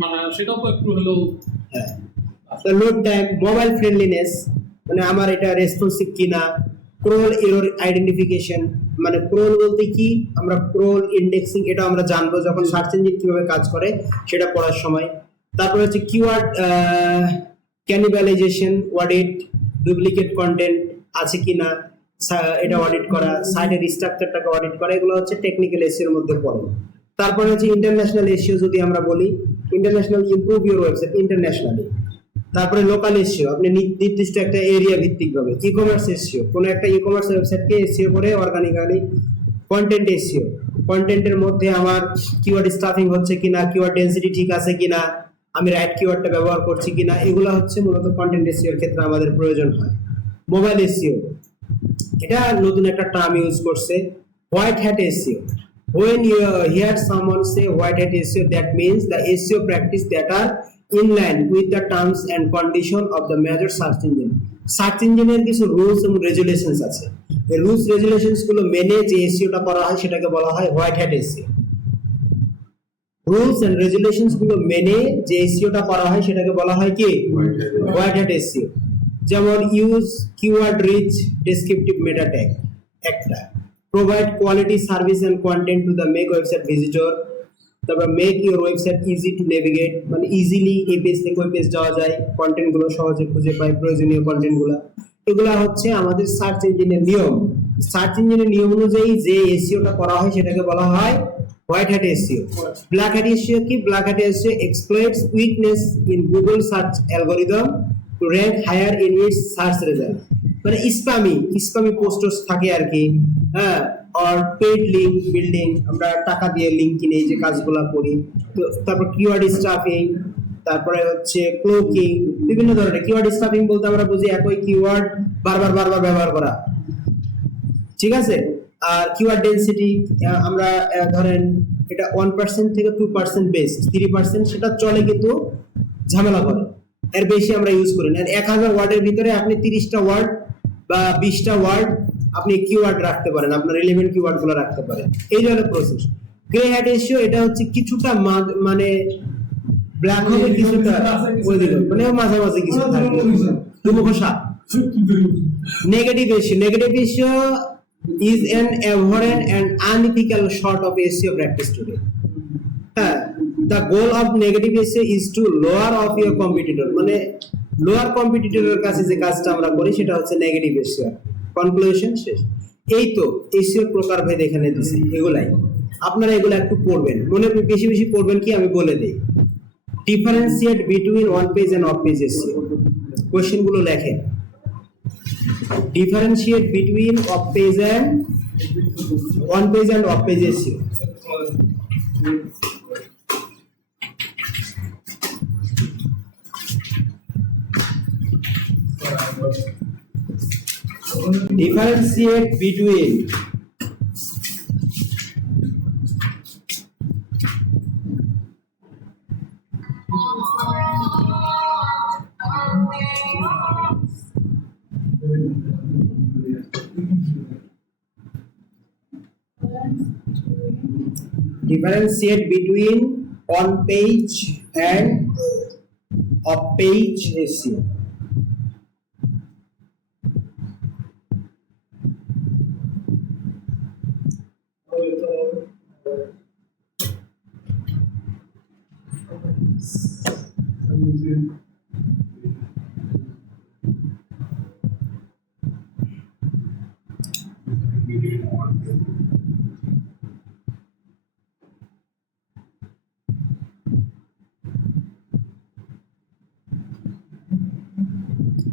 মানে সেটাও তো একটু হলো। হ্যাঁ, লোড টাইম, মোবাইল ফ্রেন্ডলিনেস, মানে আমার এটা রেসপন্সিভ কিনা, ক্রোল এরর আইডেন্টিফিকেশন, মানে ক্রোল বলতে কি, আমরা ক্রোল ইন্ডেক্সিং এটা আমরা জানবো যখন সার্চ ইঞ্জিন কিভাবে কাজ করে সেটা পড়ার সময়। তারপরে হচ্ছে কিওয়ার্ড ক্যানিবালাইজেশন অডিট, ডুপ্লিকেট কন্টেন্ট আছে কিনা এটা অডিট করা, সাইটের স্ট্রাকচারটাকে অডিট করা, এগুলো হচ্ছে টেকনিক্যাল এসইওর মধ্যে পড়ে। তারপরে হচ্ছে ইন্টারন্যাশনাল এসইও, যদি আমরা বলি international improve your website internationally. তারপরে লোকাল এসইও, আপনি নির্দিষ্ট একটা এরিয়া ভিত্তিক ভাবে। ই কমার্স এসইও, কোনো একটা ই কমার্স ওয়েবসাইটকে এসইও করে অর্গানিক্যালি। কন্টেন্ট এসইও, কন্টেন্টের মধ্যে আমার কিওয়ার্ড স্টাফিং হচ্ছে কিনা, কিওয়ার্ড ডেনসিটি ঠিক আছে কিনা, আমি রাইট কিওয়ার্ডটা ব্যবহার করছি কিনা, এগুলো হচ্ছে মূলত কন্টেন্ট এসইওর ক্ষেত্রে আমাদের প্রয়োজন হয়। মোবাইল এসইও, এটা নতুন একটা টার্ম ইউজ করছে, white hat SEO. When you hear someone say white hat SEO, that means the SEO practice that are in line with the terms and condition of the major search engine. Search ইঞ্জিনের কিছু রুলস এবং রেগুলেশনস আছে, এই রুলস রেগুলেশনস গুলো মেনে যে এসইওটা করা হয় সেটাকে বলা হয় white hat SEO. Rules and regulations গুলো মেনে যে এসইওটা করা হয় সেটাকে বলা হয় কি? White hat SEO. যেমন use keyword rich descriptive meta tag একটা, provide quality service and content to the make website visitor, তারপর make your website easy to navigate, মানে ইজিলি এই পেজ থেকে ওই পেজ যাওয়া যায়, কন্টেন্ট গুলো সহজে খুঁজে পাই, প্রয়োজনীয় কন্টেন্ট গুলা, এগুলা হচ্ছে আমাদের সার্চ ইঞ্জিনের নিয়ম। সার্চ ইঞ্জিনের নিয়ম অনুযায়ী যে এসইওটা করা হয় সেটাকে বলা হয় white hat SEO. Black hat SEO কি? Black hat SEO exploits weakness in Google search algorithm to rank higher in its search result, মানে স্প্যামি পোস্টস থাকে আর কি, হ্যাঁ, আর পেইড লিংক বিল্ডিং, আমরা টাকা দিয়ে লিংক কিনে এই যে কাজগুলো করি, তো তারপর কিওয়ার্ড স্টাফিং, তারপরে হচ্ছে ক্লোকিং, বিভিন্ন ধরনের কিওয়ার্ড স্টাফিং বলতে আমরা বুঝি একই কিওয়ার্ড বারবার ব্যবহার করা, ঠিক আছে। আর কিওয়ার্ড ডেনসিটি, আমরা ধরেন এটা 1% থেকে 2% বেস্ট, 3% সেটা চলে কিন্তু ঝামেলা করে, এর বেশি আমরা ইউজ করি না। 1000 ওয়ার্ডের ভিতরে আপনি 30টা ওয়ার্ড বা 20টা ওয়ার্ড আপনি কিওয়ার্ড রাখতে পারেন, আপনার রিলেভেন্ট কিওয়ার্ড গুলো রাখতে পারেন, এই ধরনের প্রসেস। গ্রে হ্যাট রেশিও এটা হচ্ছে কিছুটা মানে ব্ল্যাক হবে, কিছুটা ওই দিকে মানে মাঝামাঝি কিছু থাকবে, দুমুখ সাপ। Negative ratio is an abhorrent and unethical sort of SEO practice today. The goal of negative SEO is to lower of your competitor, মানে লোয়ার কম্পিটিটরের কাছে যে কাজটা আমরা করি সেটা হচ্ছে নেগেটিভ SEO। কনক্লুশন শেষ। এই তো SEO প্রকারভেদ এখানে দিছি, এগুলাই আপনারা এগুলো একটু পড়বেন, মনে বেশি পড়বেন কি আমি বলে দেই। Differentiate between on page and off page SEO, question গুলো লেখেন। Differentiate between off page and on page and off page SEO. Differentiate between on page and off page SEO.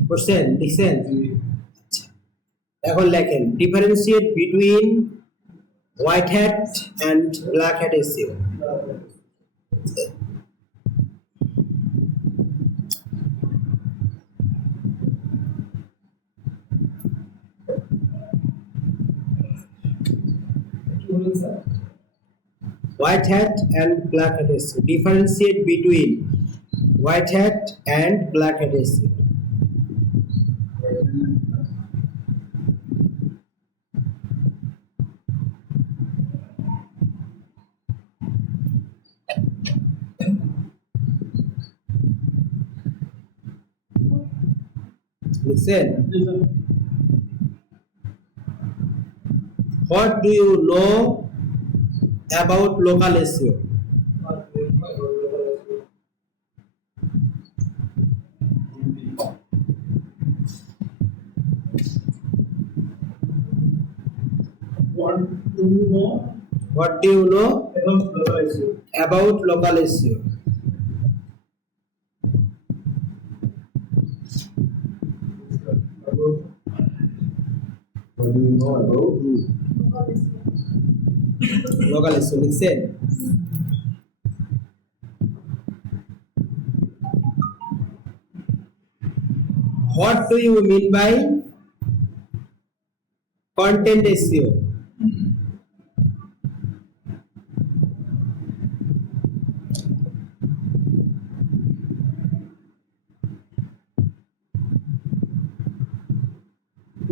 বুঝছেন? লিখছেন? এখন লেখেন differentiate between white hat and black hat SEO. White hat and black hat SEO. Differentiate between white hat and black hat SEO. Listen. What do you know about local SEO? What do you know about local SEO? What do you know about Local SEO. Listen. What do you mean by content SEO?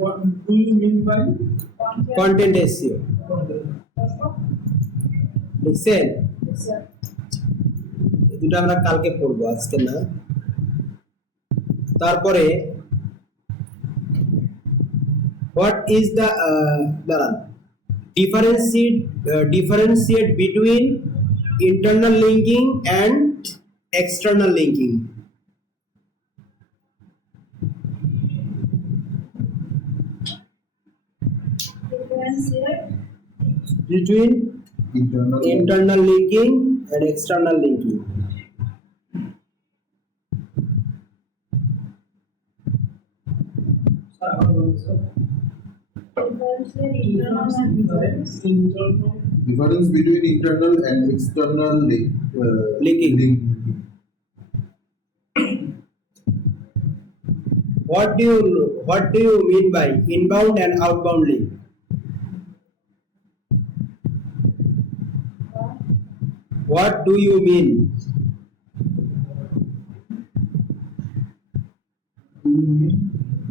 What do you mean by Content SEO. লিখছেন? দুটো আমরা কালকে পড়বো, আজকে না। তারপরে What is the daran? Differentiate between internal linking and external linking. Between internal linking and external linking. Internal. Difference between internal and external Linking. What do you mean by inbound and outbound link? What do you mean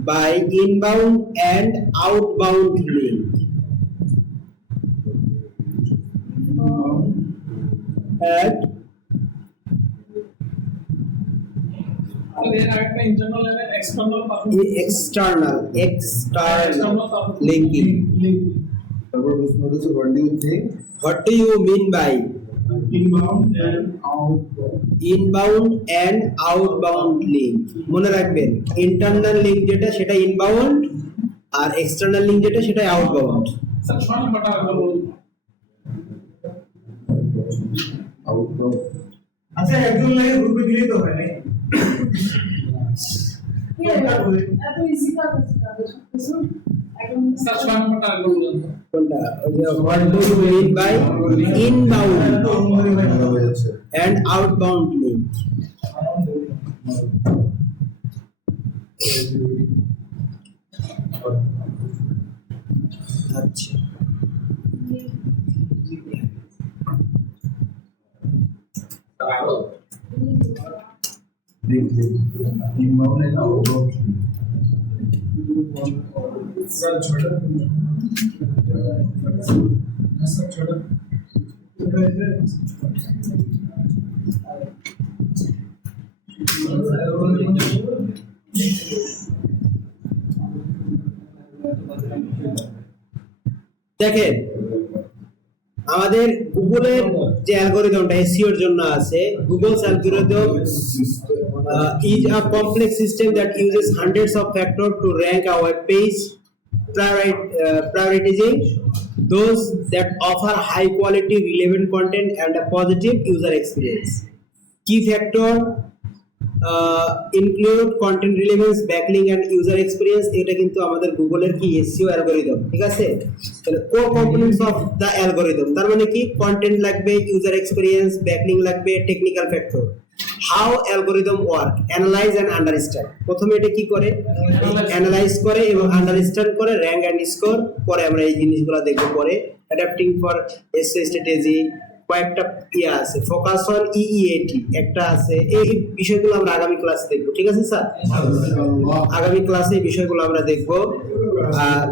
by inbound and outbound link? And একটা internal and external external linking. তারপর প্রশ্ন হচ্ছে what do you think What do you mean by Inbound and outbound. inbound and outbound link? মনে রাখবেন ইন্টারনাল লিংক যেটা সেটা ইনবাউন্ড আর এক্সটার্নাল লিংক যেটা সেটা আউটবাউন্ড। স্যার 6 নাম্বারটা আরেকবার বলুন। outbound আচ্ছা একজন লাগে গ্রুপে দিলেই তো হয় নাকি এত ইজি কাজ আছে কিছু একদম স্যার 6 নাম্বারটা আরেকবার বলুন। কোনটা what do you mean by inbound ভালো হয়েছে and outbound link? আচ্ছা আরো inbound and outbound স্যার ছোটা স্যার ছোটা দেখেন আমাদের গুগলের যে অ্যালগরিদমটা এসইও এর জন্য আছে Google's algorithm is a complex system that uses hundreds of factors to rank a web page, prioritizing those that offer high quality relevant content and a positive user experience. Key factor include content relevance, backlink and user experience. এটা কিন্তু আমাদের গুগলের কি এসইও অ্যালগরিদম, ঠিক আছে? তাহলে core components of the algorithm তার মানে কি কন্টেন্ট লাগবে, ইউজার এক্সপেরিয়েন্স, ব্যাকলিঙ্ক লাগবে, technical factor. How algorithm work, analyse and understand. প্রথমে এটা কি করে অ্যানালাইজ করে এবং আন্ডারস্ট্যান্ড করে, র্যাঙ্ক এন্ড স্কোর। পরে আমরা এই জিনিসগুলো দেখব পরে। অ্যাডাপ্টিং ফর এসইও স্ট্র্যাটেজি কয়েকটা ইয়া আছে, ফোকাস অন ইইএটি একটা আছে। এই বিষয়গুলো আমরা আগামী ক্লাসে দেখবো, ঠিক আছে স্যার? আগামী ক্লাসে এই বিষয়গুলো আমরা দেখবো।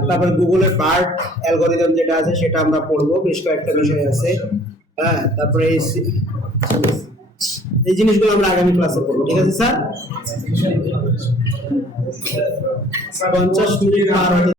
তারপর গুগলের বার্ড অ্যালগরিদম যেটা আছে সেটা আমরা পড়বো, বেশ কয়েকটা বিষয় আছে। হ্যাঁ, তারপরে এই জিনিসগুলো আমরা আগামী ক্লাসে পড়বো, ঠিক আছে স্যার? 50 মিনিট পার হতে